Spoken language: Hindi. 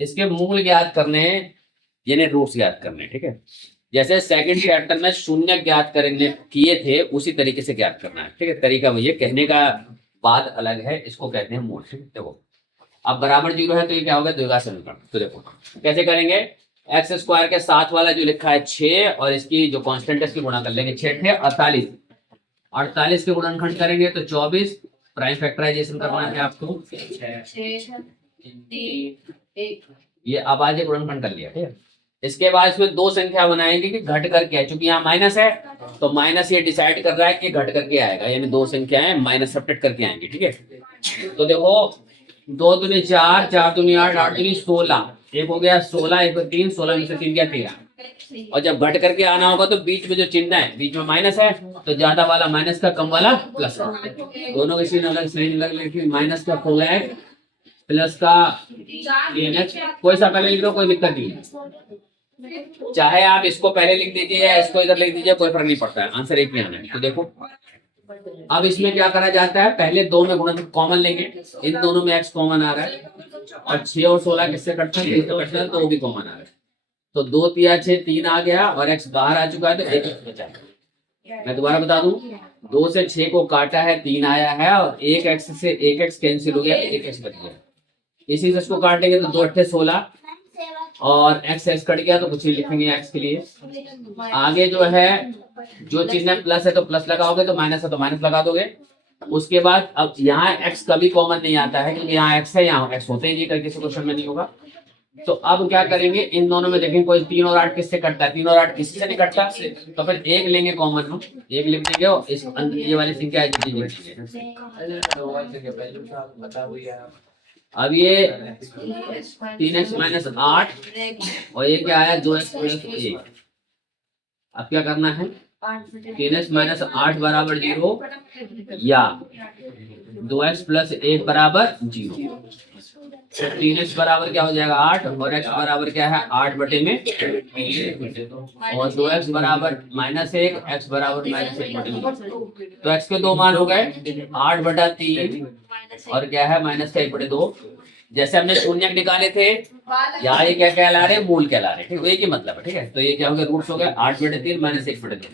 इसके मूल ज्ञात करने हैं, यानी रूट्स ज्ञात करने हैं, ठीक है। जैसे सेकंड चैप्टर में शून्य ज्ञात करेंगे किए थे, उसी तरीके से ज्ञात करना है, ठीक है। तरीका वही है, कहने का बात अलग है, इसको कहते हैं मूल। ठीक है, देखो अब बराबर 0 है तो ये क्या होगा, द्विघात समीकरण। तो देखो कैसे करेंगे, एक्स स्क्वायर के साथ वाला जो लिखा है 6 और इसकी जो कांस्टेंट है इसकी गुणा कर लेंगे। 6 × 48, 48 के गुणनखंड करेंगे तो 24। प्राइम फैक्टराइजेशन करना है आपको, ये अब आज गुणनखंड कर लिया, ठीक है। इसके बाद इसमें दो संख्या बनाएंगे कि घट करके है, क्योंकि यहाँ माइनस है तो माइनस ये डिसाइड कर रहा है कि घट करके आएगा, यानी दो संख्याएं माइनस सब्ट्रैक्ट करके आएंगी, ठीक है। तो देखो 2 दूनी 4, 4 दूनी 8, 8 दूनी 16, एक हो गया 16, एक 3, 16 में से 3 गया 13। और जब घट करके आना होगा तो बीच में जो चिन्ह है, बीच में माइनस है तो ज्यादा वाला माइनस का, कम वाला प्लस है। दोनों की सीन अलग साइन अलग, लेकिन माइनस का हो गया प्लस का कोई सा पहले लिख दो, कोई दिक्कत नहीं है। चाहे आप इसको पहले लिख दीजिए या इसको इधर लिख दीजिए, कोई फर्क नहीं पड़ता है, आंसर एक ही आना है। तो देखो अब इसमें क्या करा जाता है, पहले दो में गुणन कॉमन लेंगे, इन दोनों में x कॉमन आ रहा है और 6 और 16 किससे कटता है, तो वो भी कॉमन आ रहा है। तो 2 × 6 3 आ गया और x बाहर आ चुका है तो 1 बचा है। मैं दोबारा बता दूं, 2 से 6 को काटा है 3 आया है और 1x से 1x कैंसिल हो गया, 1x बच गया। इसी से इसको काटेंगे तो 2 × 8 16 और x कट गया तो कुछ ही लिखेंगे x के लिए। आगे जो है जो चिन्ह प्लस है तो प्लस लगाओगे, तो माइनस है तो माइनस लगा दोगे। उसके बाद अब यहाँ x कभी कॉमन नहीं आता है, क्योंकि यहाँ x है, यहाँ x होते ही नहीं, किसी क्वेश्चन में नहीं होगा। तो अब क्या करेंगे, इन दोनों में देखेंगे कोई 3 और 8 किससे कटता है, 3 और 8 किसी से नहीं कटता, तो फिर 1 लेंगे कॉमन में, 1 लिख देंगे और इस ये वाली संख्या अब ये 3x - 8 और ये क्या आया 2x + 1। अब क्या करना है, 3x - 8 बराबर 0 या 2x + 1 बराबर 0। 3x बराबर क्या हो जाएगा 8 और x बराबर क्या है 8 बटे में और 2x बराबर -1, x बराबर -1 बटे में। तो x के दो मान हो गए 8/3 और क्या है -1/2। जैसे हमने शून्य निकाले थे, यहाँ ये क्या कहला रहे, मूल कहला रहे, ठीक है, एक ही मतलब है, ठीक है। तो ये क्या हो गया, रूट्स हो गया 8/3 -1/2।